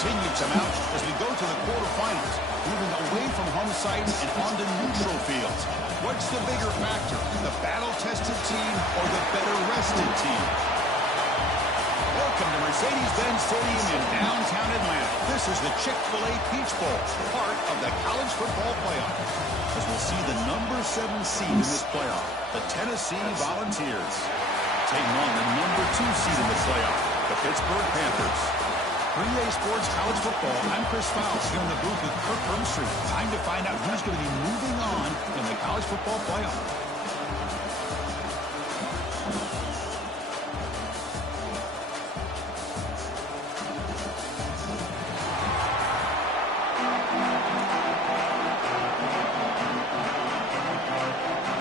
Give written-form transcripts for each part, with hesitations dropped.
continue to mount as we go to the quarterfinals, moving away from home sites and onto neutral fields. What's the bigger factor, the battle-tested team or the better-rested team? Welcome to Mercedes-Benz Stadium in downtown Atlanta. This is the Chick-fil-A Peach Bowl, part of the college football playoff. As we'll see the number 7 seed in this playoff, the Tennessee Volunteers, taking on the number 2 seed in the playoff, the Pittsburgh Panthers. Green Bay Sports College Football, I'm Chris Fowles here in the booth with Kirk Hermstreet. Time to find out who's going to be moving on in the college football playoff.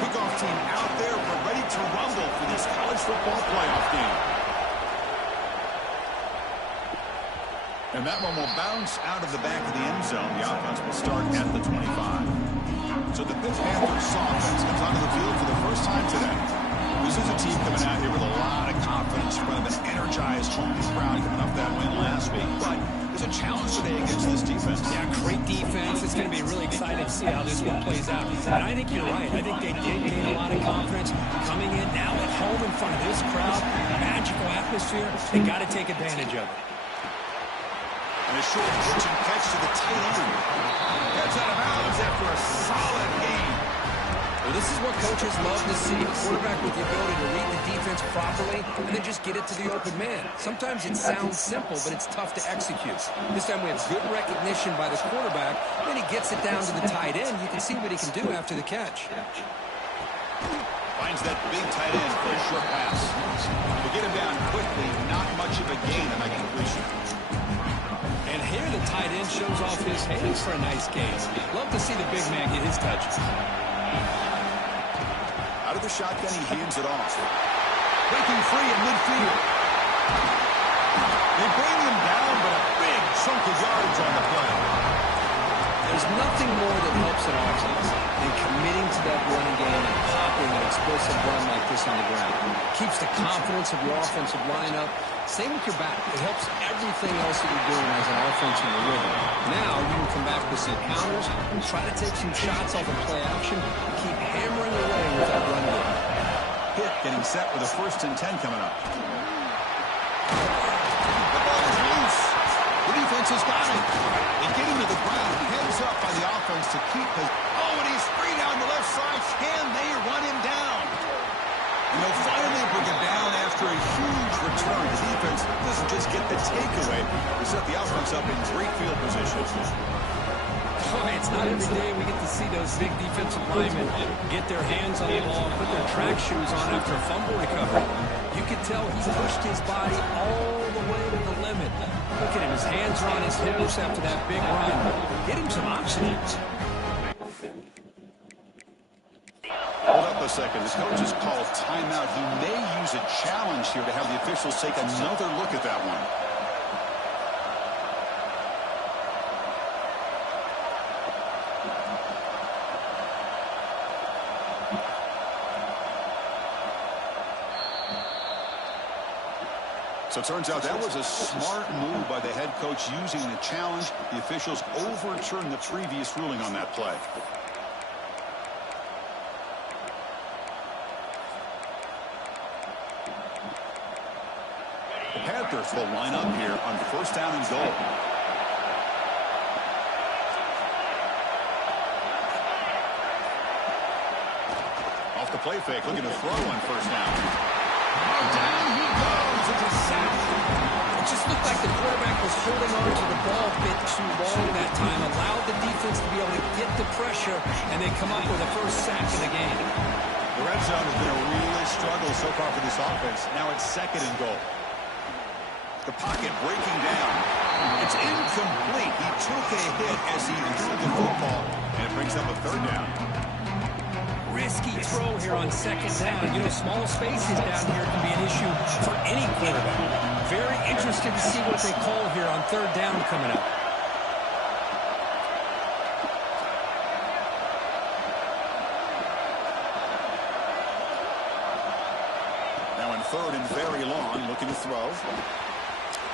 Kickoff team out there. We're ready to rumble for this college football playoff game. And that one will bounce out of the back of the end zone. The offense will start at the 25. So the Pitt Panthers offense comes onto the field for the first time today. This is a team coming out here with a lot of confidence in front of an energized home crowd coming off that win last week. But there's a challenge today against this defense. Yeah, great defense. It's going to be really exciting to see how this one plays out. And I think you're right. I think they did gain a lot of confidence coming in now at home in front of this crowd. Magical atmosphere. They got to take advantage of it. And a short pitch and catch to the tight end. Gets out of bounds after a solid game. Well, this is what coaches love to see. A quarterback with the ability to read the defense properly and then just get it to the open man. Sometimes it sounds simple, but it's tough to execute. This time we have good recognition by the quarterback. Then he gets it down to the tight end. You can see what he can do after the catch. Finds that big tight end for a short pass. We'll get him down quickly. Not much of a gain on that completion. And here the tight end shows off his hands for a nice gain. Love to see the big man get his touches. Out of the shotgun, he hands it off. Breaking free in midfield. They bring him down, but a big chunk of yards on the play. There's nothing more that helps an offense than committing to that running game and popping an explosive run like this on the ground. Keeps the confidence of your offensive lineup. Same with your back. It helps everything else that you're doing as an offense in the rhythm. Now you can come back with some counters and try to take some shots off of play action and keep hammering away with that run game. Pitt getting set with a 1st and 10 coming up. The ball is loose. The defense has got it. They get him to the ground. Hands up by the offense to keep his... Oh, and he's free down the left side. Can they run him down? And they'll finally bring him down after a huge return. The defense doesn't just get the takeaway. They set the offense up in great field position. Boy, it's not every day we get to see those big defensive linemen get their hands on the ball, put their track shoes on after a fumble recovery. You could tell he pushed his body all the way to the limit. Look at him, his hands are on his hips after that big run. Get him some oxygen. Hold up a second. His coach has called timeout. He may use a challenge here to have the officials take another look at that one. So it turns out that was a smart move by the head coach using the challenge. The officials overturned the previous ruling on that play. The Panthers will line up here on 1st down and goal. Off the play fake, looking to throw on 1st down. Down he goes. It's a sack. It just looked like the quarterback was holding on to the ball a bit too long that time, allowed the defense to be able to get the pressure, and they come up with a 1st sack in the game. The red zone has been a real struggle so far for this offense. Now it's 2nd and goal. The pocket breaking down. It's incomplete. He took a hit as he threw the football, and it brings up a 3rd down. Risky throw here on 2nd down. You know, small spaces down here can be an issue for any quarterback. Very interested to see what they call here on 3rd down coming up. Now in 3rd and very long, looking to throw.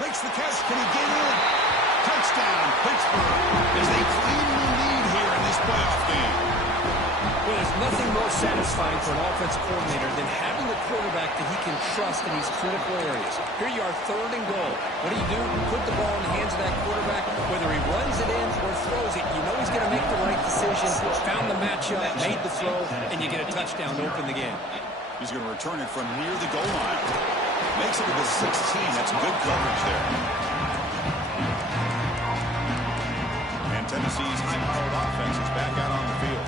Makes the catch. Can he get in? Touchdown, Pittsburgh, as they claim the lead here in this playoff game. Well, there's nothing more satisfying for an offensive coordinator than having a quarterback that he can trust in these critical areas. Here you are, 3rd and goal. What do? Put the ball in the hands of that quarterback. Whether he runs it in or throws it, you know he's going to make the right decision. Found the matchup, made the throw, and you get a touchdown to open the game. He's going to return it from near the goal line. Makes it to the 16. That's good coverage there. And Tennessee's high-powered offense is back out on the field.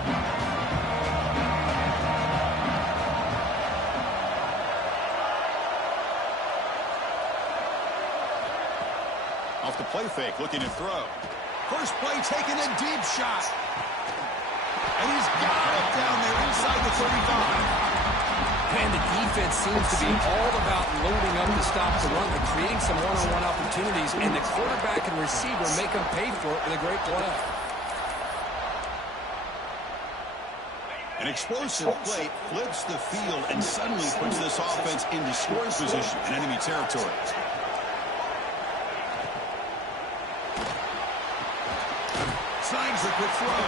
Off the play fake, looking to throw. First play, taking a deep shot. And he's got it down there inside the 35. And the defense seems to be all about loading up to stop the run. They're creating some one-on-one opportunities, and the quarterback and receiver make them pay for it with a great play. An explosive play flips the field and suddenly puts this offense into scoring position in enemy territory. Snags the quick throw.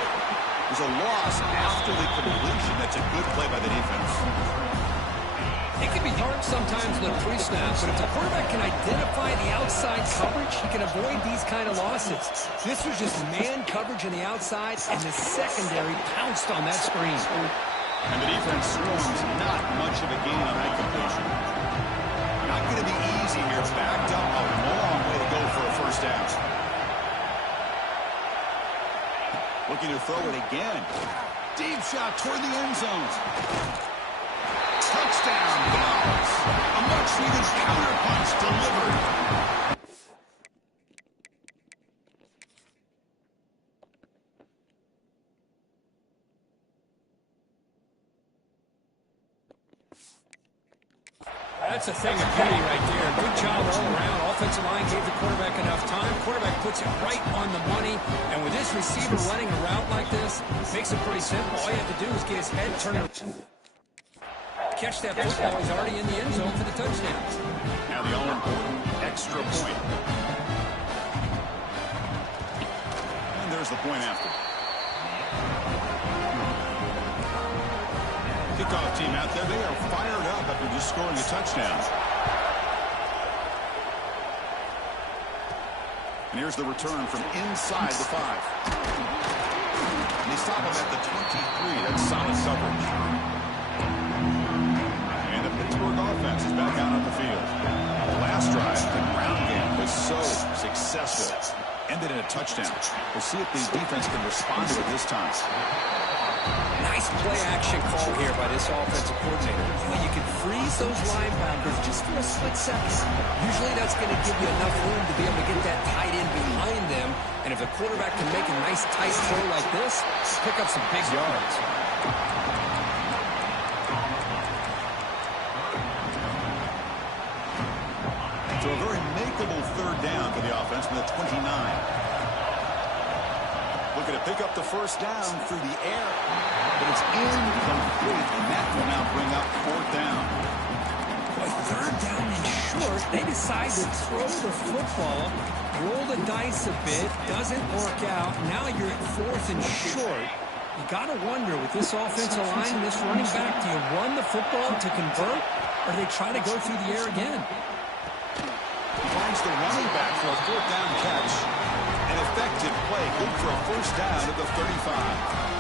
There's a loss after the completion. That's a good play by the defense. It can be hard sometimes in the pre-snap, but if the quarterback can identify the outside coverage, he can avoid these kind of losses. This was just man coverage on the outside, and the secondary pounced on that screen. And the defense swarms. Not much of a gain on that completion. Not going to be easy here. Backed up a long way to go for a first down. Looking to throw it again. Deep shot toward the end zone. Touchdown, Bills. A much-needed counterpunch delivered. That's a thing of beauty right there. Good job all around. Offensive line gave the quarterback enough time. Quarterback puts it right on the money. And with this receiver running a route like this, makes it pretty simple. All you have to do is get his head turned around. Catch that football. He's already in the end zone for the touchdown. Now the all-important extra point. And there's the point after. Kickoff team out there. They are fired up after just scoring a touchdown. And here's the return from inside the 5. And they stop him at the 23. That's solid coverage. And the Pittsburgh offense is back out on the field. Last drive, the ground game was so successful. Ended in a touchdown. We'll see if the defense can respond to it this time. Nice play-action call here by this offensive coordinator. You can freeze those linebackers just for a split second. Usually that's going to give you enough room to be able to get that tight end behind them. And if the quarterback can make a nice tight throw like this, pick up some big yards. So a very makeable 3rd down for the offense from the 29. Looking to pick up the first down through the air. But it's incomplete, and that will now bring up 4th down. Boy, 3rd down and short. They decide to throw the football, roll the dice a bit, doesn't work out. Now you're at 4th and short. You got to wonder, with this offensive line and this running back, do you run the football to convert, or do they try to go through the air again? He finds the running back for a 4th down catch. An effective play, good for a first down at the 35.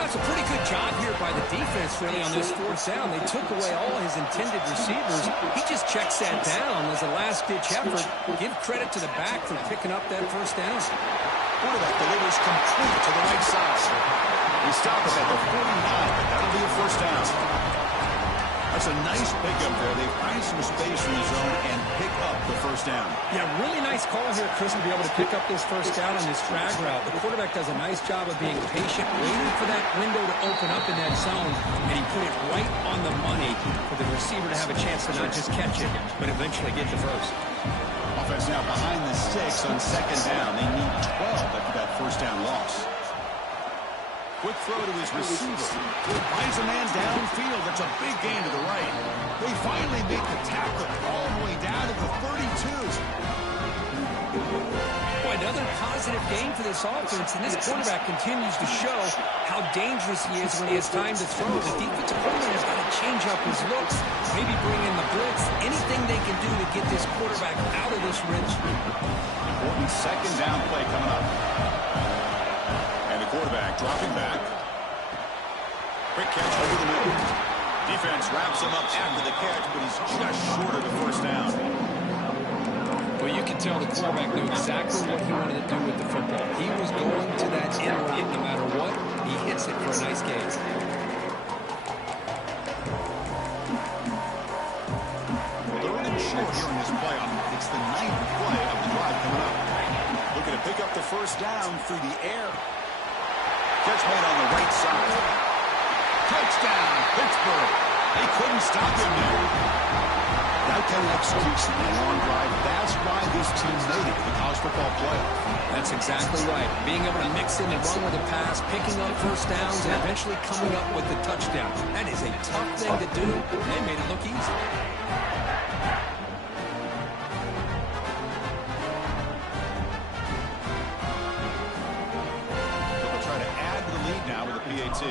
That's a pretty good job here by the defense, really, on this 4th down. They took away all his intended receivers. He just checks that down as a last-ditch effort. Give credit to the back for picking up that first down. Quarterback delivers complete to the right side. We stop him at the 49, but that'll be a first down. That's a nice pickup there. They find some space in the zone and pick up the first down. Yeah, really nice call here, Chris, to be able to pick up this first down on this drag route. The quarterback does a nice job of being patient, waiting for that window to open up in that zone, and he put it right on the money for the receiver to have a chance to not just catch it, but eventually get the first. Offense now behind the 6 on 2nd down. They need 12 after that first down loss. Quick throw to his receiver. Finds a man downfield. That's a big gain to the right. They finally make the tackle all the way down to the 32. Boy, another positive game for this offense, and this quarterback continues to show how dangerous he is when he has time to throw. The defensive coordinator's got to change up his looks, maybe bring in the blitz, anything they can do to get this quarterback out of this wrench. 42nd down play coming up. And the quarterback dropping back. Quick catch over the middle. Defense wraps him up after the catch, but he's just short of the first down. Well, you can tell the quarterback knew exactly what he wanted to do with the football. He was going to that end route no matter what. He hits it for a nice gain. Third and short here in this playoff. It's the 9th play of the drive coming up. Looking to pick up the first down through the air. Catch made on the right side. Touchdown, Pittsburgh. They couldn't stop him there. That kind of execution on a long drive, that's why this team made it to the college football playoff. That's exactly right. Being able to mix in and run with a pass, picking up first downs, and eventually coming up with the touchdown. That is a tough thing to do, and they made it look easy. They'll try to add to the lead now with a PAT.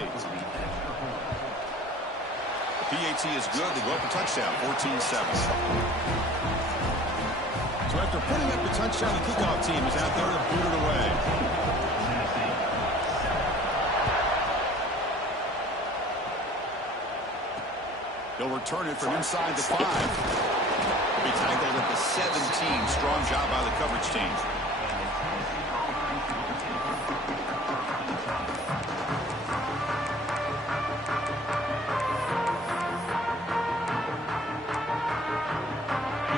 PAT is good. They go up a touchdown, 14-7. So after putting up the touchdown, the kickoff team is out there to boot it away. They'll return it from inside the 5. They'll be tackled at the 17. Strong job by the coverage team.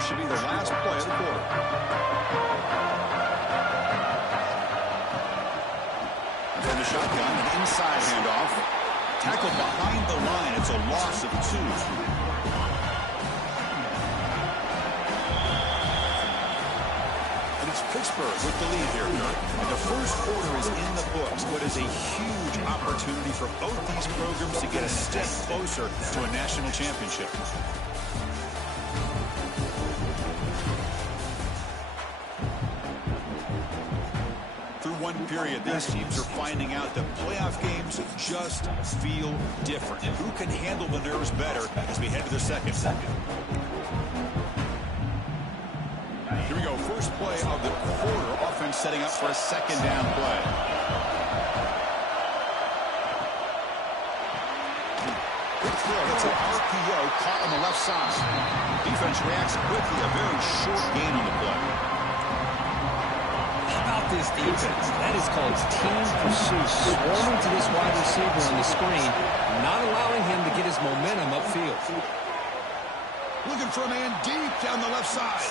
Should be the last play of the quarter. And from the shotgun, an inside handoff. Tackled behind the line. It's a loss of 2. And it's Pittsburgh with the lead here, Kirk. And the first quarter is in the books. What is a huge opportunity for both these programs to get a step closer to a national championship. One period, these teams are finding out that playoff games just feel different. And who can handle the nerves better as we head to the second? Here we go, first play of the quarter. Offense setting up for a second down play. Quick throw, that's an RPO caught on the left side. Defense reacts quickly, a very short gain on the play. This defense, that is called team pursuit, swarming to this wide receiver on the screen, not allowing him to get his momentum upfield. Looking for a man deep down the left side.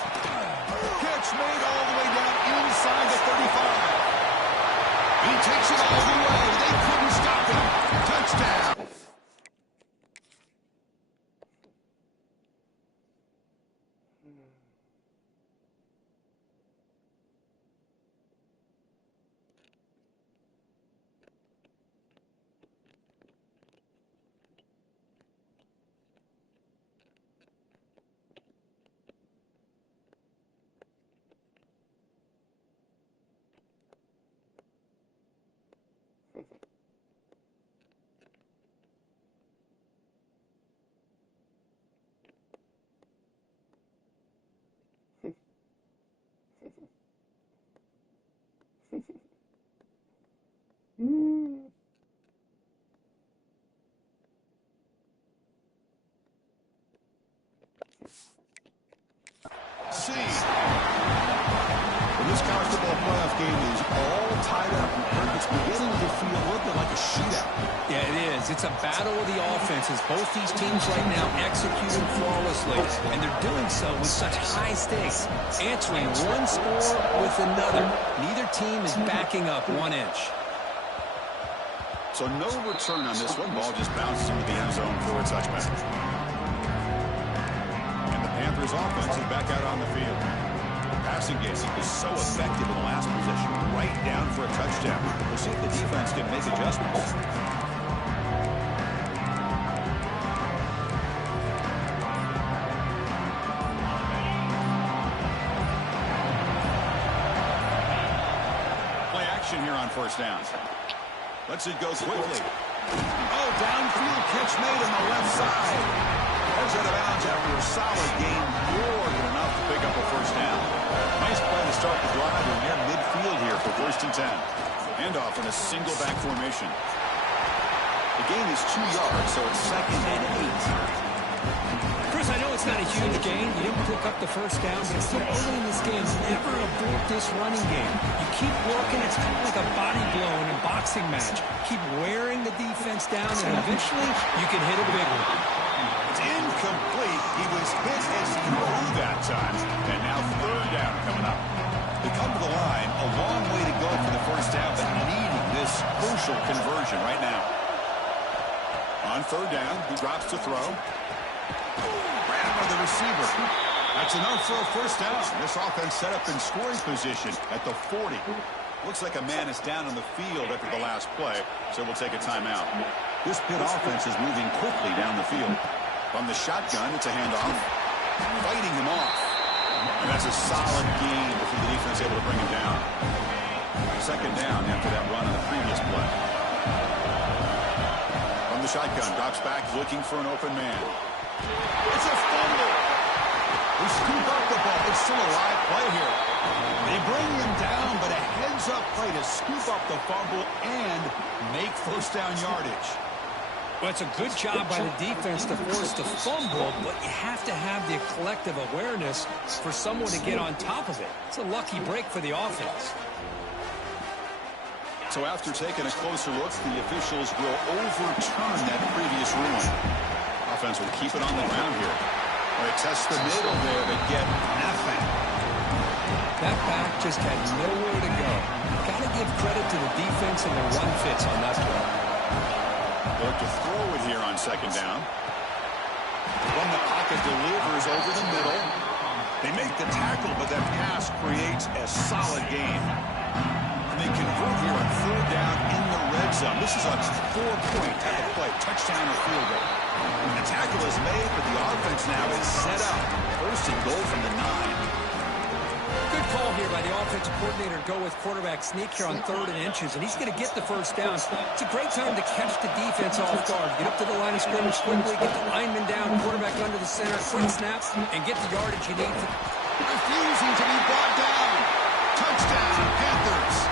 Catch made all the way down inside the 35. He takes it all the way. They couldn't stop him. Touchdown. Well, this college football playoff game is all tied up. It's beginning to feel a little bit like a shootout. Yeah, it is. It's a battle of the offenses. Both these teams right now executing flawlessly, and they're doing so with such high stakes, answering one score with another. Neither team is backing up 1 inch. So no return on this one. Ball just bounces into the end zone for a touchback. And the Panthers offense is back out on the field. The passing game was so effective in the last possession, right down for a touchdown. We'll see if the defense can make adjustments. possession here on first down. Lets it go quickly. Oh, downfield catch made on the left side. Heads out of bounds after a solid gain, more than enough to pick up a first down. Nice play to start the drive. We're near midfield here for 1st and 10. Handoff in a single back formation. The gain is 2 yards, so it's 2nd and 8. Chris, I know it's not a huge gain. You didn't pick up the first down, but it's still early in this game. Never abort this running game. You keep working. It's kind of like a body blow in a boxing match. Keep wearing the defense down, and eventually you can hit a big one. It's incomplete. He was hit as he threw that time. And now 3rd down coming up. They come to the line. A long way to go for the first down, but needing this crucial conversion right now. On 3rd down, he drops to throw. By the receiver. That's enough for a first down. This offense set up in scoring position at the 40. Looks like a man is down on the field after the last play, so we'll take a timeout. This Pitt offense is moving quickly down the field. From the shotgun, it's a handoff. Fighting him off. And that's a solid gain before the defense able to bring him down. 2nd down after that run on the previous play. From the shotgun, drops back looking for an open man. It's a fumble. They scoop up the ball. It's still a live play here. They bring him down, but a heads-up play to scoop up the fumble and make first down yardage. Well, it's a good job by the defense to force the fumble, but you have to have the collective awareness for someone to get on top of it. It's a lucky break for the offense. So after taking a closer look, the officials will overturn that previous ruling. Offense will keep it on the ground here. They test the middle there, but get nothing. That back just had nowhere to go. Got to give credit to the defense and the run fits on that play. They look to throw it here on 2nd down. From the pocket, delivers over the middle. They make the tackle, but that pass creates a solid gain. And they convert here on 3rd down in the red zone. This is a 4-point type of play, touchdown or field goal. And the tackle is made, but the offense now is set up. 1st and goal from the 9. Good call here by the offensive coordinator to go with quarterback sneak here on 3rd and inches, and he's going to get the first down. It's a great time to catch the defense off guard. Get up to the line of scrimmage quickly, get the lineman down, quarterback under the center, quick snap, and get the yardage you need. Refusing to be brought down. Touchdown, Panthers.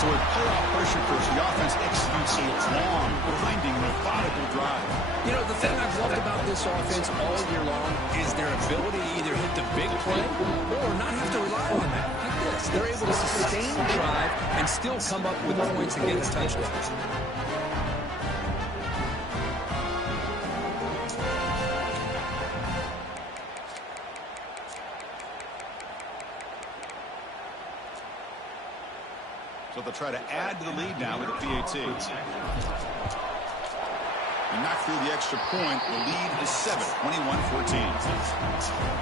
So with playoff pressure first, the offense executes a long, grinding, methodical drive. You know, the thing I've loved about this offense all year long is their ability to either hit the big play or not have to rely on that. Like this, they're able to sustain the drive and still come up with points and get a touchdown. So they'll try to add to the lead now with a PAT. And knock through the extra point. The lead is 7, 21-14.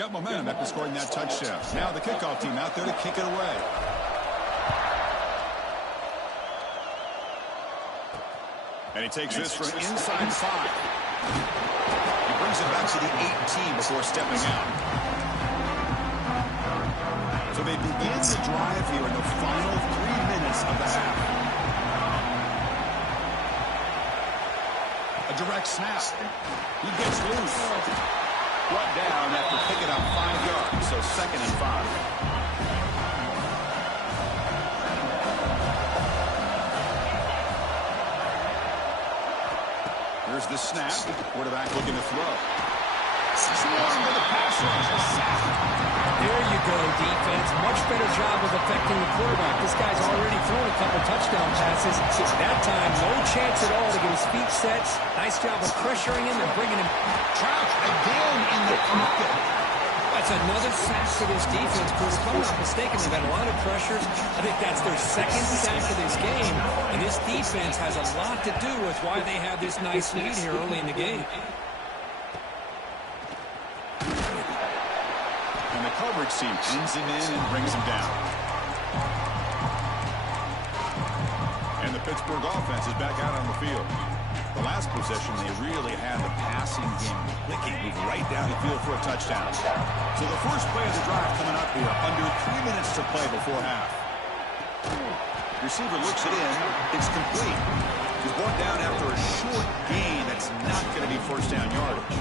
got momentum after scoring that touchdown. Now the kickoff team out there to kick it away. And he takes this for an inside 5. He brings it back to the 18 before stepping out. So they begin the drive here in the final 3 minutes of the half. A direct snap. He gets loose. Brought down after picking up 5 yards, so 2nd and 5. Here's the snap. Quarterback looking to throw. Under the pass rush. There you go, defense. Much better job of affecting the quarterback. This guy's already thrown a couple touchdown passes. That time, no chance at all to get his feet set. Nice job of pressuring him and bringing him. Trout again in the pocket. That's another sack for this defense, Chris. If I'm not mistaken, they've had a lot of pressures. I think that's their 2nd sack of this game. And this defense has a lot to do with why they have this nice lead here early in the game. And the coverage team pins him in and brings him down. And the Pittsburgh offense is back out on the field. The last possession, they really had the passing game clicking, moved right down the field for a touchdown. So the first play of the drive coming up here, under 3 minutes to play before half. Receiver looks it in. It's complete. He's brought down after a short gain that's not going to be first down yardage.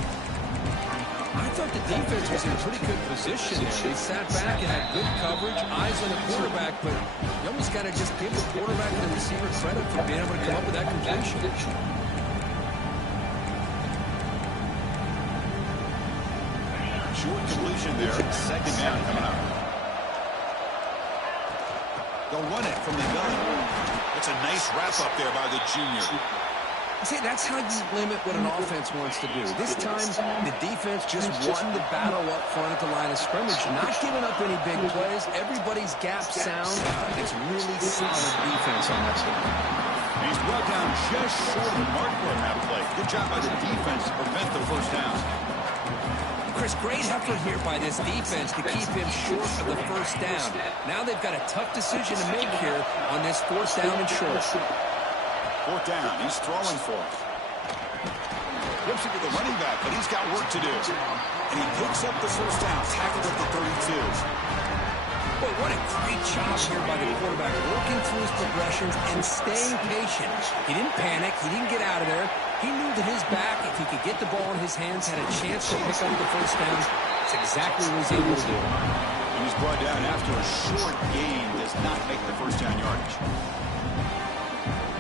I thought the defense was in pretty good position there. They sat back and had good coverage, eyes on the quarterback, but you almost got to just give the quarterback and the receiver credit for being able to come up with that completion. Short completion there. 2nd down coming up. They'll run it from the gun. It's a nice wrap-up there by the junior. See, that's how you limit what an offense wants to do. This time, the defense just won the battle up front at the line of scrimmage, not giving up any big plays. Everybody's gap sound. It's really solid defense on that side. He's brought down just short of the marker on that play. Good job by the defense to prevent the first down. Chris, great effort here by this defense to keep him short of the first down. Now they've got a tough decision to make here on this 4th down and short. 4th down. He's throwing for it. Flips it to the running back, but he's got work to do. And he picks up the first down, tackled at the 32. Boy, what a great job here by the quarterback, working through his progressions and staying patient. He didn't panic. He didn't get out of there. He knew that his back, if he could get the ball in his hands, had a chance to pick up the first down. That's exactly what he was able to do. He was brought down after a short gain, does not make the first down yardage.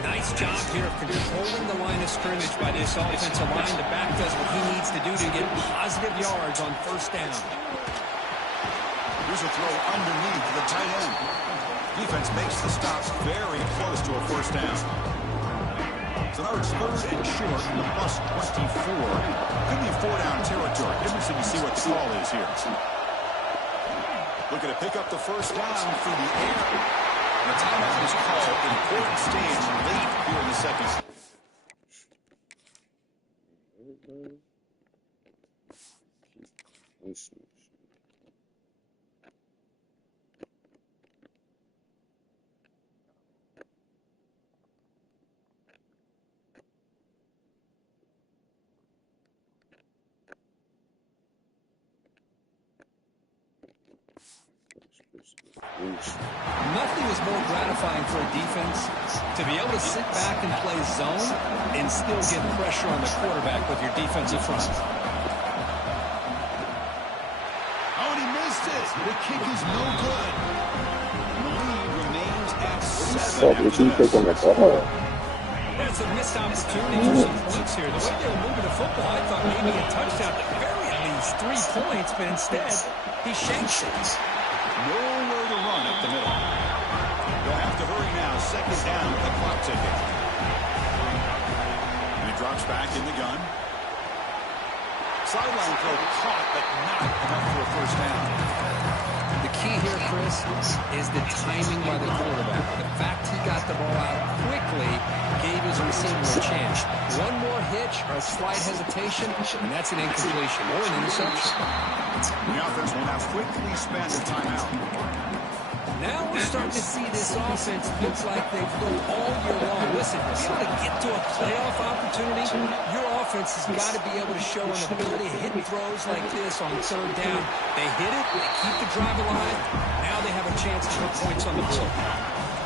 Nice job here of controlling the line of scrimmage by this offensive line. The back does what he needs to do to get positive yards on first down. Here's a throw underneath the tight end. Defense makes the stop very close to a first down. So now it's 3rd and short in the plus 24. Could be 4-down territory. Interesting to see what the call is here. Looking to pick up the first down through the air. The timeout is called. Important stage late here in the 2nd. Nothing is more gratifying for a defense to be able to sit back and play zone and still get pressure on the quarterback with your defensive front. Oh, and he missed it. The kick is no good. The lead remains at 7. That's a missed opportunity for some points here. The way they were moving the football, I thought maybe a touchdown, at the very least 3 points, but instead, he shakes it. Nowhere to run up the middle. They'll have to hurry now. 2nd down with the clock ticking. And he drops back in the gun. Sideline throw caught, but not enough for a first down. The key here, Chris, is the timing by the quarterback. The fact he got the ball out quickly gave his the similar chance. One more hitch or a slight hesitation, and that's an incompletion or an interception. The offense will now quickly spend a timeout. Now we're starting to see this offense look like they've looked all year long. Listen, to be able to get to a playoff opportunity, your offense has got to be able to show an ability to hit throws like this on third down. They hit it, they keep the drive alive. Now they have a chance to put points on the board.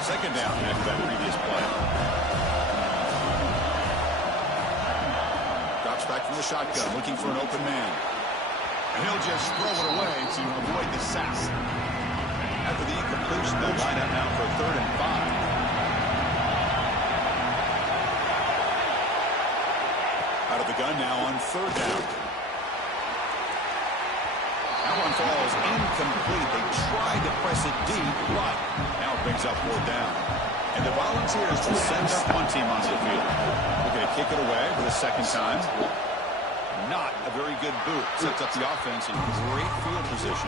Second down after that previous play. Drops back from the shotgun, looking for an open man. And he'll just throw it away to avoid the sack. After the incompletion, they'll line up now for 3rd and 5. Out of the gun now on 3rd down. That one falls incomplete. They tried to press it deep, but now it brings up 4th down. And the Volunteers will send their punt team onto the field. They're going to kick it away for the second time. Not a very good boot. Sets up the offense in great field position.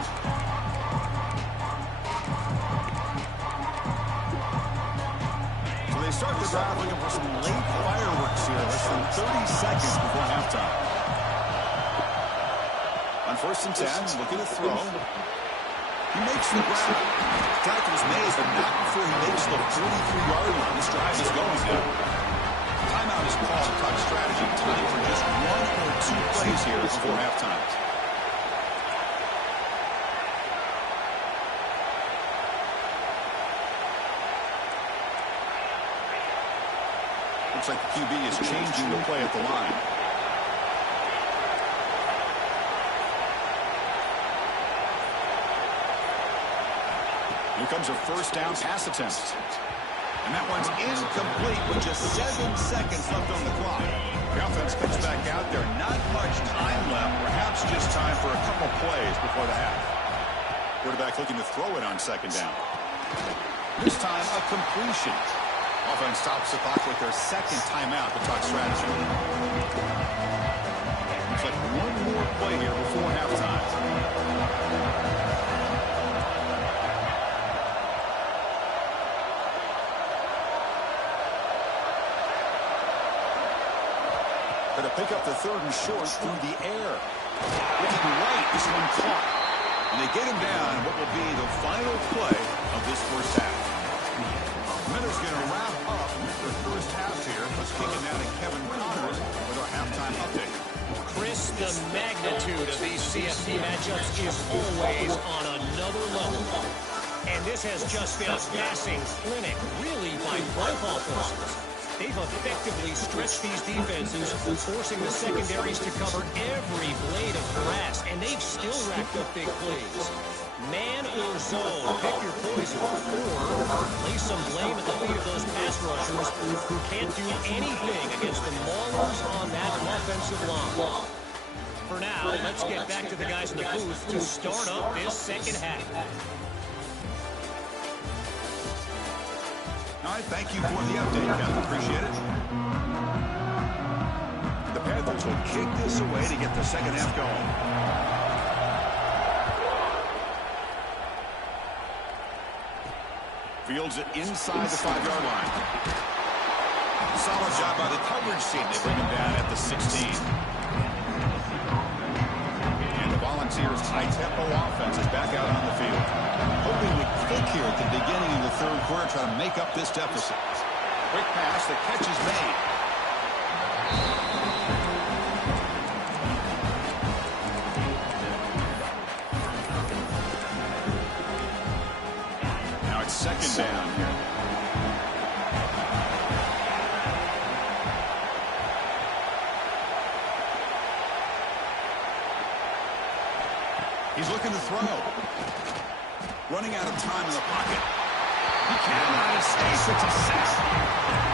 So they start the drive looking for some late fireworks here. Less than 30 seconds before halftime. On 1st and 10, looking to throw. He makes the grab. Tackle's made, but not before he makes the 43-yard line. This drive is going now. Timeout is called. Talk strategy. Time for just 1 or 2 plays here before halftime. Looks like the QB is changing the play at the line. Here comes a 1st down pass attempt. And that one's incomplete with just 7 seconds left on the clock. The offense comes back out there. Not much time left. Perhaps just time for a couple plays before the half. Quarterback looking to throw it on 2nd down. This time, a completion. Offense stops the clock with their 2nd timeout to talk strategy. Looks like one more play here before halftime. Going to pick up the 3rd and short through the air. Looking right, this one caught. And they get him down in what will be the final play of this first half. Minute's going to wrap up the first half here. Let's kick it down to Kevin Connors with our halftime update. Chris, the magnitude of these CFP matchups is always on another level. And this has just been a passing clinic, really, by both offenses. They've effectively stretched these defenses, forcing the secondaries to cover every blade of grass, and they've still racked up big plays. Man or zone, pick your poison, or lay some blame at the feet of those pass rushers who can't do anything against the maulers on that offensive line. For now, let's get back to the guys in the booth to start up this second half. All right, thank you for the update, Kathy. Appreciate it. The Panthers will kick this away to get the second half going. Fields it inside the 5-yard line. Solid job by the coverage team. They bring him down at the 16. And the Volunteers' high-tempo offense is back out on the field. Hoping to click here at the beginning of the 3rd quarter, try to make up this deficit. Quick pass, the catch is made. Now it's 2nd down here. He's looking to throw. Running out of time in the pocket. He cannot escape. It's a sack.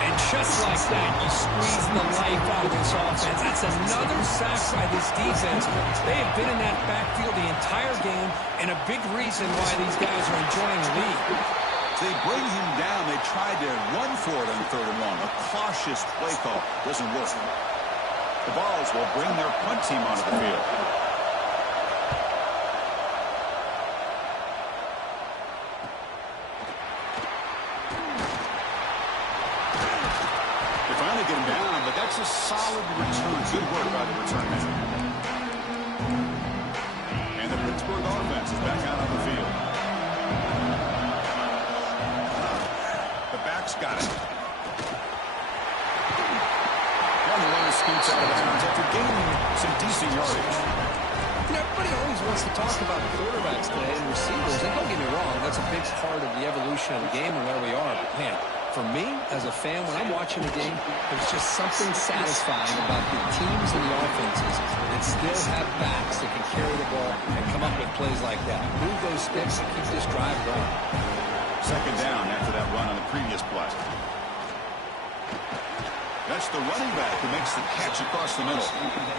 And just like that, you squeeze the life out of this offense. That's another sack by this defense. They have been in that backfield the entire game, and a big reason why these guys are enjoying the lead. They bring him down. They tried to run for it on 3rd and 1. A cautious play call doesn't work. The Vols will bring their punt team onto the field. That's a solid return. Good work by the return man. And the Pittsburgh offense is back out on the field. The back's got it. And the runner scoots out of bounds after gaining some decent yardage. You know, everybody always wants to talk about quarterbacks today and receivers. And don't get me wrong, that's a big part of the evolution of the game and where we are. But, man, for me, as a fan, when I'm watching the game, there's just something satisfying about the teams and the offenses that still have backs that can carry the ball and come up with plays like that. Move those sticks and keep this drive going. Second down after that run on the previous play. That's the running back who makes the catch across the middle.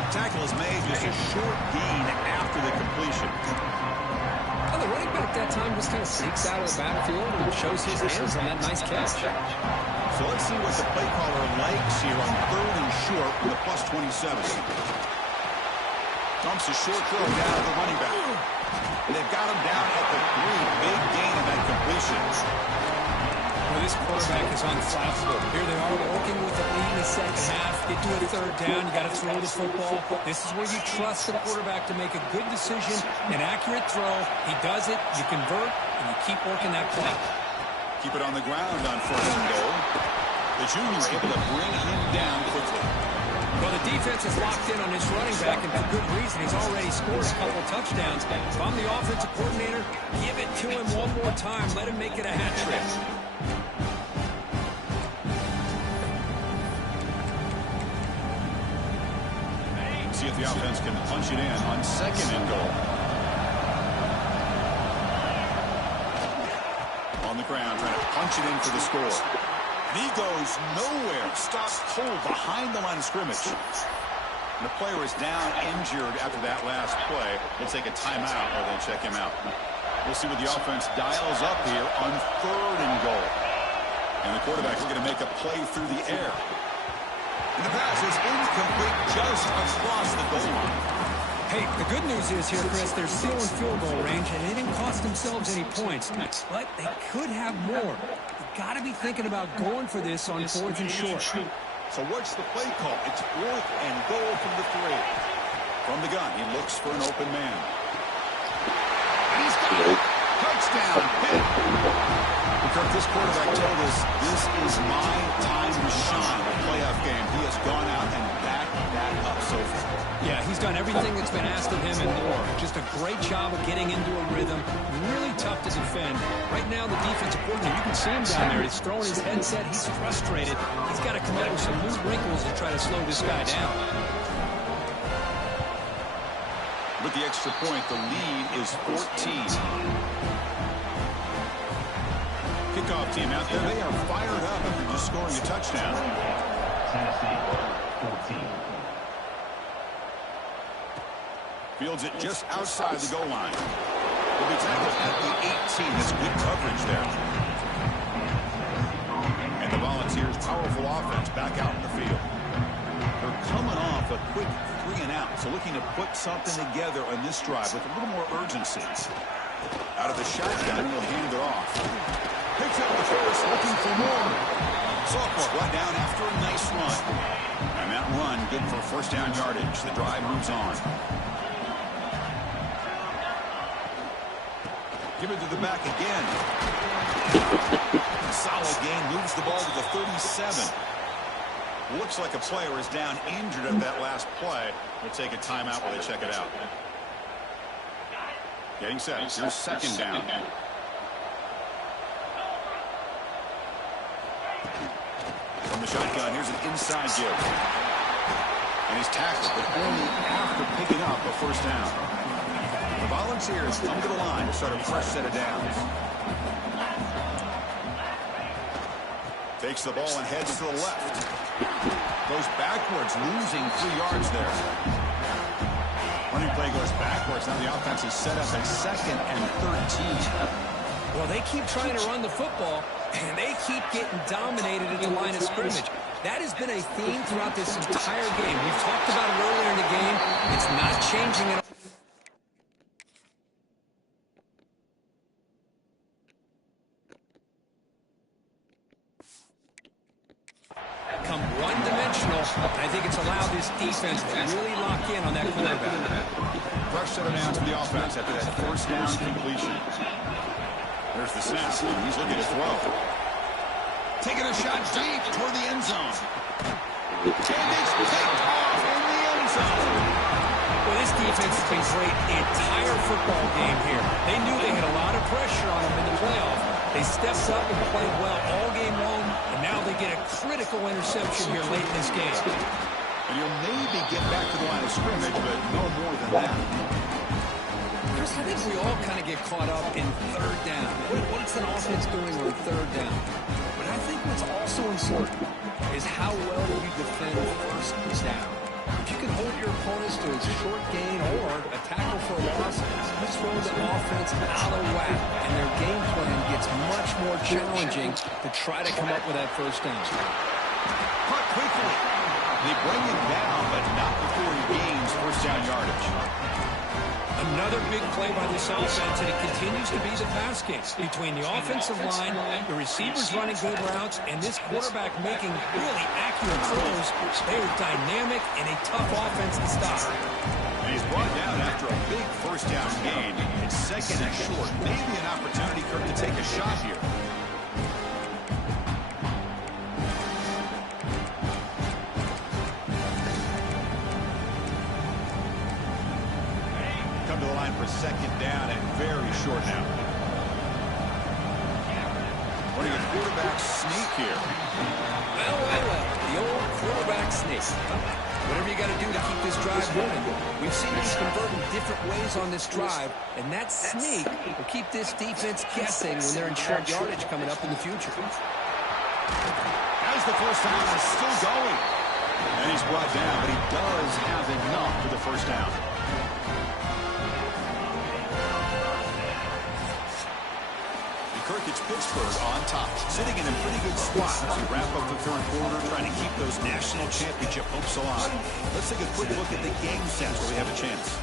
Tackle is made, just a short gain after the completion. Well, the running back that time just kind of sneaks out of the backfield and shows his hands on that nice catch. So let's see what the play caller likes here on 3rd and short with a +27. Dumps a short throw down to the running back. And they've got him down at the 3. Big gain of that completion. Well, this quarterback is unflappable. Here they are working with the lead in the second half. Get to a 3rd down. You got to throw the football. This is where you trust the quarterback to make a good decision, an accurate throw. He does it, you convert, and you keep working that play. Keep it on the ground on 1st and goal. The junior able to bring him down quickly. Well, the defense is locked in on this running back, and for good reason. He's already scored a couple touchdowns. If I'm the offensive coordinator, give it to him one more time. Let him make it a hat trick. See if the offense can punch it in on 2nd and goal. On the ground, trying to punch it in for the score. And he goes nowhere. Stops cold behind the line of scrimmage. And the player is down injured after that last play. They'll take a timeout or they'll check him out. We'll see what the offense dials up here on 3rd and goal. And the quarterback is going to make a play through the air. And the pass is incomplete just across the goal line. Hey, the good news is here, Chris, they're still in field goal range, and they didn't cost themselves any points. But they could have more. You've got to be thinking about going for this on 4th and short. So what's the play call? It's 4th and goal from the 3. From the gun, he looks for an open man. And he's got it. Touchdown, hit. Kirk, this quarterback told us this is my time to shine, a playoff game. He has gone out and backed that up so far. Yeah, he's done everything that's been asked of him and more. Just a great job of getting into a rhythm. Really tough to defend. Right now, the defensive coordinator, you can see him down there. He's throwing his headset. He's frustrated. He's got to come up with some new wrinkles to try to slow this guy down. With the extra point, the lead is 14. Kickoff team out there. They are fired up after just scoring a touchdown. Tennessee, 14. Fields it just outside the goal line. Will be tackled at the 18. That's good coverage there. And the Volunteers' powerful offense back out in the field. They're coming off a quick 3 and out, so looking to put something together on this drive with a little more urgency. Out of the shotgun, he'll hand it off. Picks up the first, looking for more. Sophomore brought down after a nice run. And that run, good for 1st down yardage. The drive moves on. Give it to the back again. Solid gain, moves the ball to the 37. Looks like a player is down injured at that last play. We'll take a timeout while they check it out. Getting set. Here's 2nd down. From the shotgun, here's an inside give. And he's tackled, but only after picking up a 1st down. The Volunteers come to the line to start a fresh set of downs. Takes the ball and heads to the left. Goes backwards, losing 3 yards there. Running play goes backwards. Now the offense is set up at 2nd and 13. Well, they keep trying to run the football, and they keep getting dominated at the line of scrimmage. That has been a theme throughout this entire game. We've talked about it earlier in the game. It's not changing at all. Come one dimension. intentional, and I think it's allowed this defense to really lock in on that quarterback. Fresh set of downs for the offense after that first down completion. There's the snap, and he's looking to throw. Taking a shot deep toward the end zone. And it's picked off in the end zone. Well, this defense has been great the entire football game here. They knew they had a lot of pressure on them in the playoff. They stepped up and played well all game long, and now they get a critical interception here late in this game. And you'll maybe get back to the line of scrimmage, but no more than that. Chris, I think we all kind of get caught up in third down. What's an offense doing on third down? But I think what's also important is how well you defend first down. If you can hold your opponents to a short gain or a tackle for a loss, you throw the offense out of whack, and their game plan gets much more challenging to try to come up with that first down. Caught quickly. They bring him down, but not before he gains first down yardage. Another big play by this offense, and it continues to be the pass game. Between the offensive line, the receivers running good routes, and this quarterback making really accurate throws, they are dynamic and a tough offense to stop. And he's brought down after a big first down gain. It's second and short. Maybe an opportunity, Kirk, to take a shot here. To the line for second down and very short now. Running a quarterback sneak here. Well, the old quarterback sneak. Whatever you got to do to keep this drive moving. We've seen them convert in different ways on this drive, and that sneak will keep this defense guessing when they're in short yardage coming up in the future. As the first down is still going. And he's brought down, but he does have enough for the first down. Kirk, it's Pittsburgh on top, sitting in a pretty good spot as we wrap up the third quarter, trying to keep those national championship hopes alive. Let's take a quick look at the game stats where we have a chance.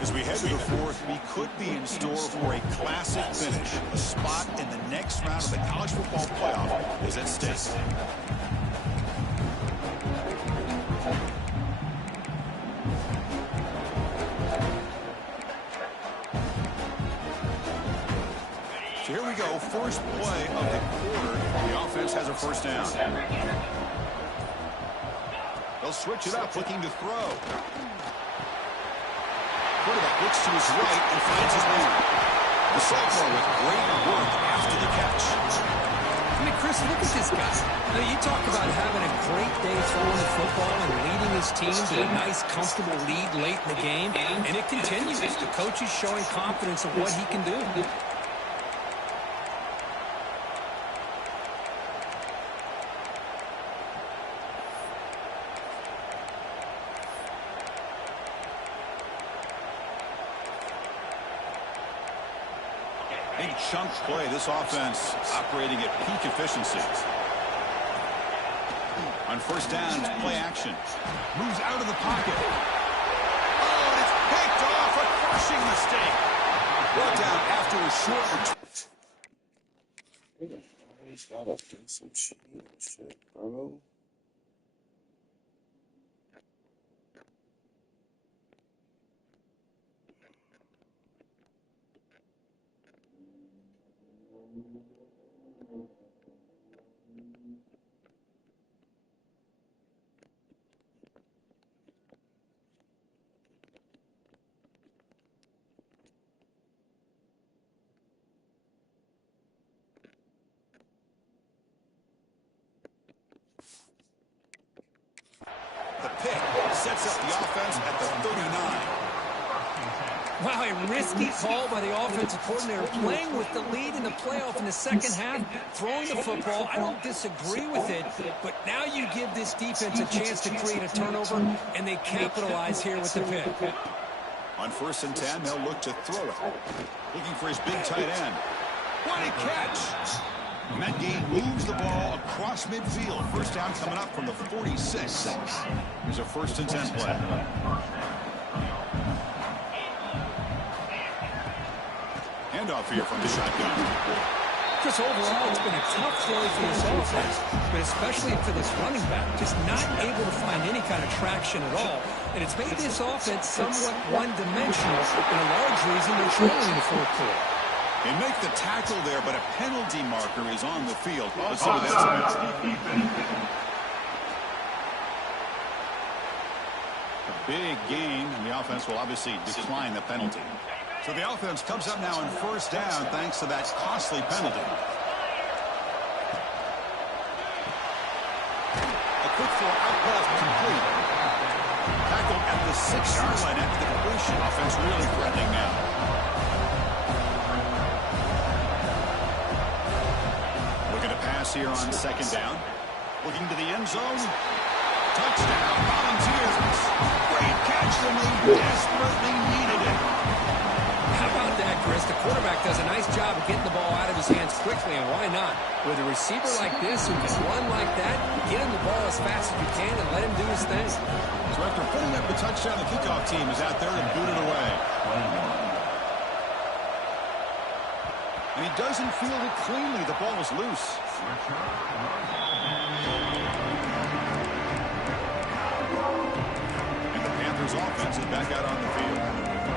As we head to the fourth, we could be in store for a classic finish. A spot in the next round of the college football playoff is at stake. So here we go, first play of the quarter. The offense has a first down. They'll switch it up, looking to throw. Quarterback looks to his right and finds his man. The sophomore with great work after the catch. I mean, Chris, look at this guy. Now, you talk about having a great day throwing the football and leading his team to a nice, comfortable lead late in the game, and it continues. The coach is showing confidence of what he can do. Big chunk play. This offense operating at peak efficiency. On first down, play action. Moves out of the pocket. Oh, and it's picked off. A crushing mistake. Brought down after a short return. He's gotta do some shit, bro. The pick sets up the offense at the 39. Wow, a risky call by the offensive coordinator, playing with the lead in the playoff in the second half, throwing the football. I don't disagree with it, but now you give this defense a chance to create a turnover, and they capitalize here with the pick. On first and 10, they'll look to throw it. Looking for his big tight end. What a catch! And that game moves the ball across midfield. First down coming up from the 46. Here's a first and 10 play. Handoff here from the shotgun. Chris, overall, it's been a tough day for this offense, but especially for this running back, just not able to find any kind of traction at all. And it's made this offense somewhat one-dimensional, and a large reason they're trailing in the fourth quarter. They make the tackle there, but a penalty marker is on the field. Let's see what that's about. A big gain, and the offense will obviously decline the penalty. So the offense comes up now on first down thanks to that costly penalty. A quick throw out pass complete. Tackled at the 6-yard line after the completion. Offense really threatening now. Looking to pass here on second down. Looking to the end zone. Touchdown, Volunteers. Great catch, and they desperately needed it. How about that, Chris? The quarterback does a nice job of getting the ball out of his hands quickly, and why not? With a receiver like this who can run like that, get him the ball as fast as you can and let him do his thing. So after putting up the touchdown, the kickoff team is out there and boot it away. And he doesn't field it cleanly. The ball is loose. And the Panthers offense is back out on the field.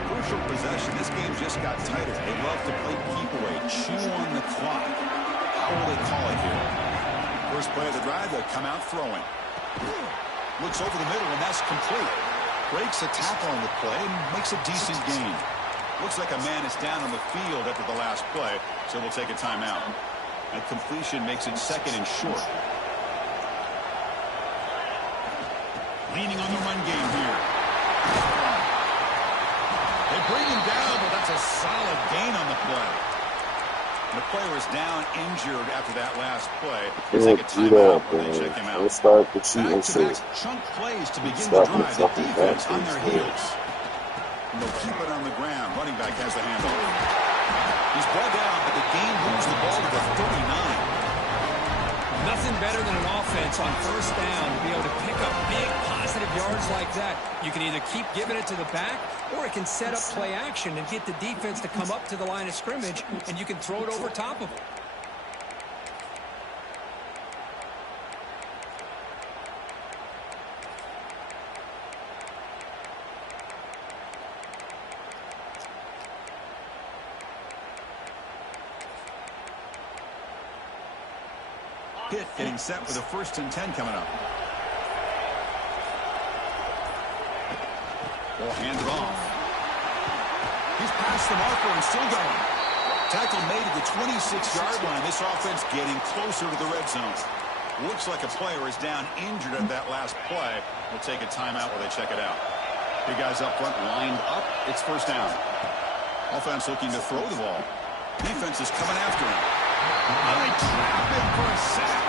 Crucial possession. This game just got tighter. They love to play keep away, chew on the clock. How will they call it here? First play of the drive, they'll come out throwing. Looks over the middle, and that's complete. Breaks a tackle on the play and makes a decent gain. Looks like a man is down on the field after the last play, so we'll take a timeout. And completion makes it second and short. Leaning on the run game here. They bring him down, but that's a solid gain on the play. And the player is down injured after that last play. They take a timeout when they check him out. Back-to-back chunk plays to begin the drive. The defense on their heels. And they'll keep it on the ground. Running back has the handoff. He's brought down, but the game moves the ball to the 39. Nothing better than an offense on first down to be able to pick up big positive yards like that. You can either keep giving it to the back, or it can set up play action and get the defense to come up to the line of scrimmage, and you can throw it over top of them. Pitt getting set for the 1st and 10 coming up. Ball handed off. He's past the marker and still going. Tackle made at the 26-yard line. This offense getting closer to the red zone. Looks like a player is down injured at that last play. We'll take a timeout while they check it out. Big guys up front lined up. It's first down. Offense looking to throw the ball. Defense is coming after him. And they trap him for a sack.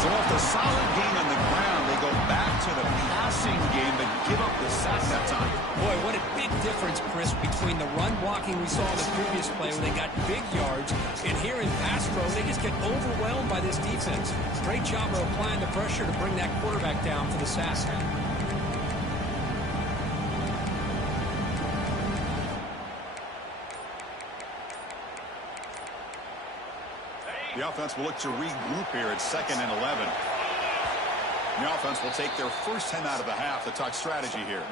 So off the solid gain on the ground, they go back to the passing game but give up the sack that time. Boy, what a big difference, Chris, between the run blocking we saw in the previous play where they got big yards, and here in pass pro, they just get overwhelmed by this defense. Great job of applying the pressure to bring that quarterback down for the sack. The offense will look to regroup here at 2nd and 11. The offense will take their first 10 out of the half to talk strategy here.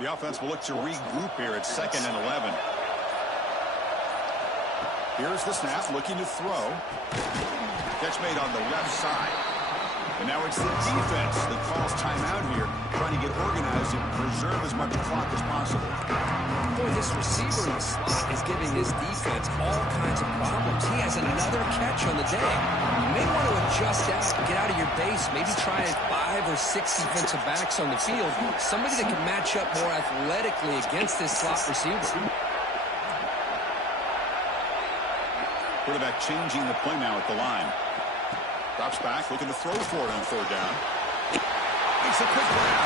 The offense will look to regroup here at 2nd and 11. Here's the snap, looking to throw. Catch made on the left side. And now it's the defense that calls timeout here, trying to get organized and preserve as much clock as possible. Boy, this receiver in the slot is giving his defense all kinds of problems. He has another catch on the day. You may want to adjust out, get out of your base, maybe try 5 or 6 defensive backs on the field. Somebody that can match up more athletically against this slot receiver. Quarterback changing the play now at the line. Drops back, looking to throw for it on 3rd down. Makes a quick grab.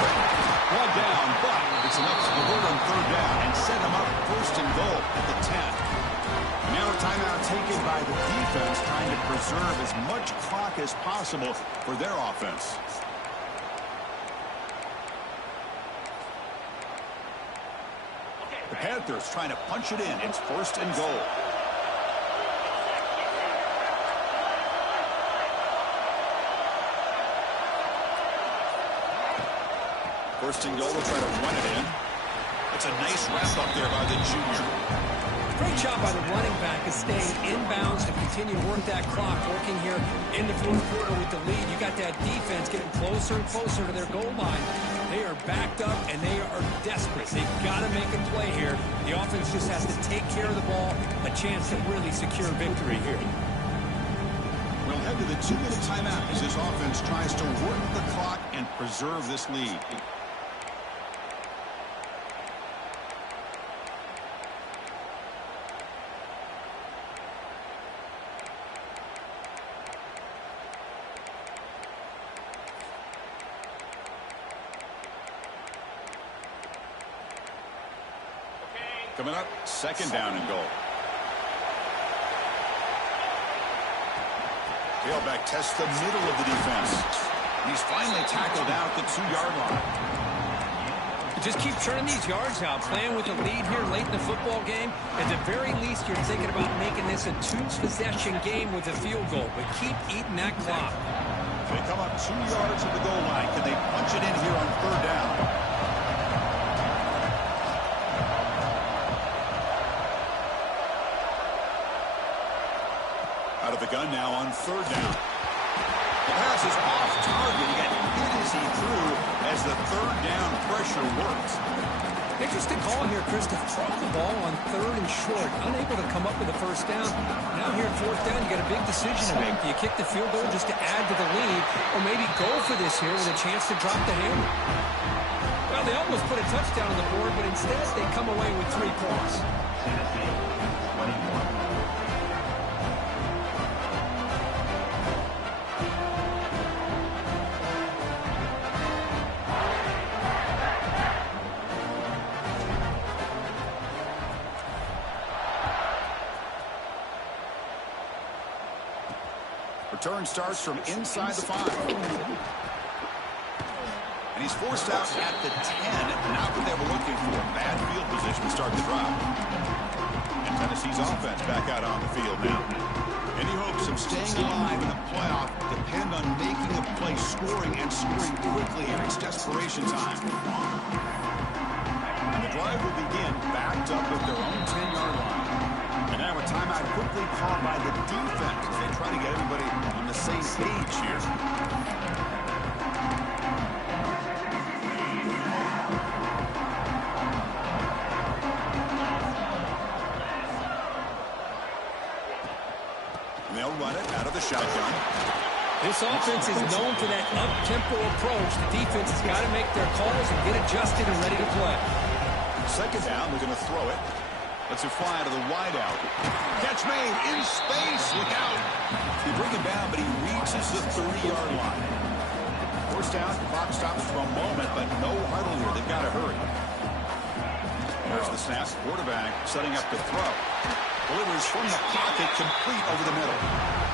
One down, but it's enough to convert on third down and set them up first and goal at the 10. Now a timeout taken by the defense, trying to preserve as much clock as possible for their offense. The Panthers trying to punch it in. It's first and goal. First and goal, they'll try to run it in. It's a nice wrap up there by the junior. Great job by the running back of staying inbounds to continue to work that clock, working here in the fourth quarter with the lead. You got that defense getting closer and closer to their goal line. They are backed up, and they are desperate. They've got to make a play here. The offense just has to take care of the ball, a chance to really secure victory here. We'll head to the 2-minute timeout as this offense tries to work the clock and preserve this lead. Coming up, second down and goal. Tailback tests the middle of the defense. He's finally tackled down at the 2-yard line. Just keep churning these yards out, playing with a lead here late in the football game. At the very least, you're thinking about making this a 2-possession game with a field goal, but keep eating that clock. They come up 2 yards from the goal line. Can they punch it in here on third down? Out of the gun now on third down. The pass is off target. He got hit as he threw as the third down pressure worked. Interesting call here, Chris, to throw the ball on third and short. Unable to come up with a first down. Now here at fourth down, you got a big decision to make. Do you kick the field goal just to add to the lead, or maybe go for this here with a chance to drop the hammer? Well, they almost put a touchdown on the board, but instead they come away with 3 points. Tennessee, 21. Return starts from inside the 5. And he's forced out at the 10. Not what they were looking for. Bad field position to start the drive. And Tennessee's offense back out on the field now. Any hopes of staying alive in the playoff depend on making a play, scoring, and scoring quickly, and it's desperation time. And the drive will begin backed up at their own 10-yard line. And now a timeout quickly called by the defense as they try to get everybody on the same page here. And they'll run it out of the shotgun. This offense is known for that up-tempo approach. The defense has got to make their calls and get adjusted and ready to play. Second down, they're going to throw it. Lets it fly to the wideout. Catch made in space. Look out. They bring him down, but he reaches the 30-yard line. First down, clock stops for a moment, but no huddle here. They've got to hurry. There's the snap. Quarterback setting up to throw. Delivers from the pocket, complete over the middle.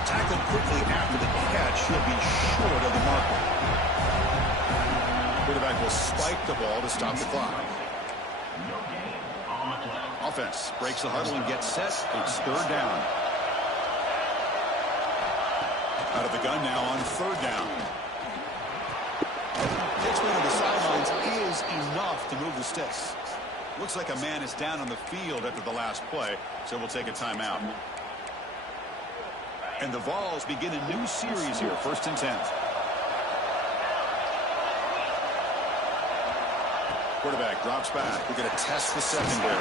Tackled quickly after the catch. He'll be short of the marker. Quarterback will spike the ball to stop the clock. Offense breaks the huddle and gets set. It's third down. Out of the gun now on third down. Pitchman to the sidelines is enough to move the sticks. Looks like a man is down on the field after the last play, so we'll take a timeout. And the Vols begin a new series here, 1st and 10. Quarterback drops back. We're going to test the secondary.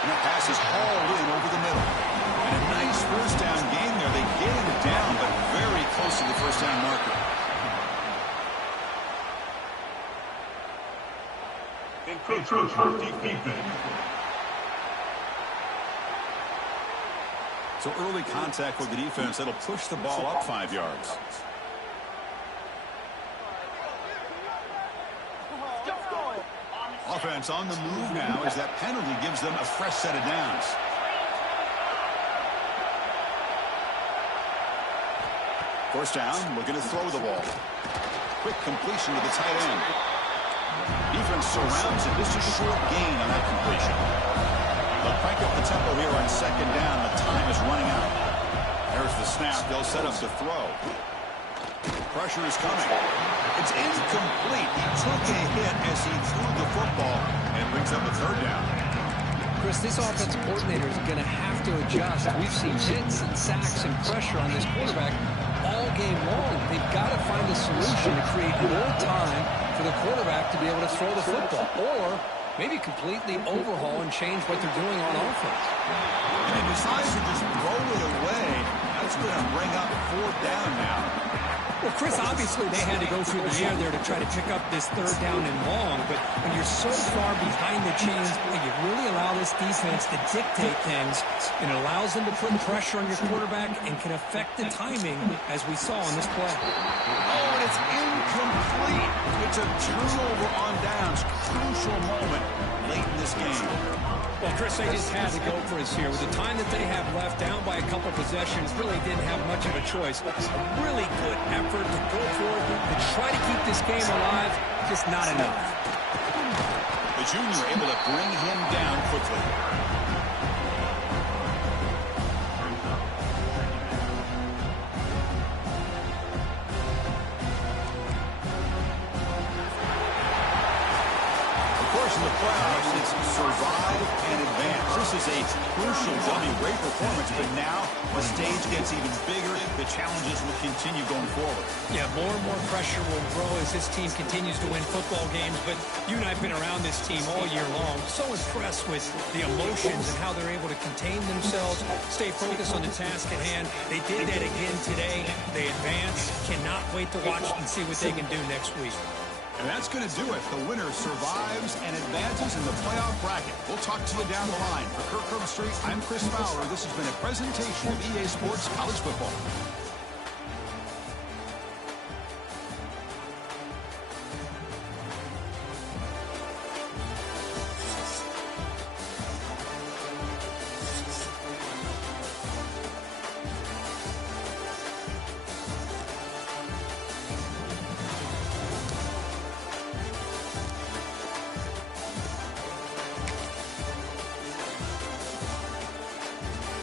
And that pass is hauled in over the middle. And a nice first down game there. They get him down, but very close to the first down marker. So early contact with the defense, that'll push the ball up 5 yards. offense on the move now as that penalty gives them a fresh set of downs. First down, looking to throw the ball. Quick completion to the tight end. Defense surrounds him. Just a short gain on that completion. They'll crank up the tempo here on second down. The time is running out. There's the snap. They'll set up the throw. Pressure is coming. It's incomplete. He took a hit as he threw the football and brings up a third down. Chris, this offensive coordinator is going to have to adjust. We've seen hits and sacks and pressure on this quarterback all game long. They've got to find a solution to create more time for the quarterback to be able to throw the football, or maybe completely overhaul and change what they're doing on offense. And he decides to just throw it away. That's going to bring up fourth down now. Well, Chris, obviously they had to go through the air there to try to pick up this third down and long, but when you're so far behind the chains, you really allow this defense to dictate things, and it allows them to put pressure on your quarterback and can affect the timing, as we saw on this play. Oh, and it's incomplete. It's a turnover on downs. Crucial moment late in this game. Well, Chris, they just had to go for it here. With the time that they have left, down by a couple possessions, really didn't have much of a choice. A really good effort to go for it, to try to keep this game alive, just not enough. The junior able to bring him down quickly. In the playoffs, it's survive and advance. This is a crucial dummy, great performance, but now the stage gets even bigger. The challenges will continue going forward. Yeah, more and more pressure will grow as this team continues to win football games, but you and I have been around this team all year long. So impressed with the emotions and how they're able to contain themselves, stay focused on the task at hand. They did that again today. They advance. Cannot wait to watch and see what they can do next week. And that's going to do it. The winner survives and advances in the playoff bracket. We'll talk to you down the line. For Kirk Herbstreit, I'm Chris Fowler. This has been a presentation of EA Sports College Football.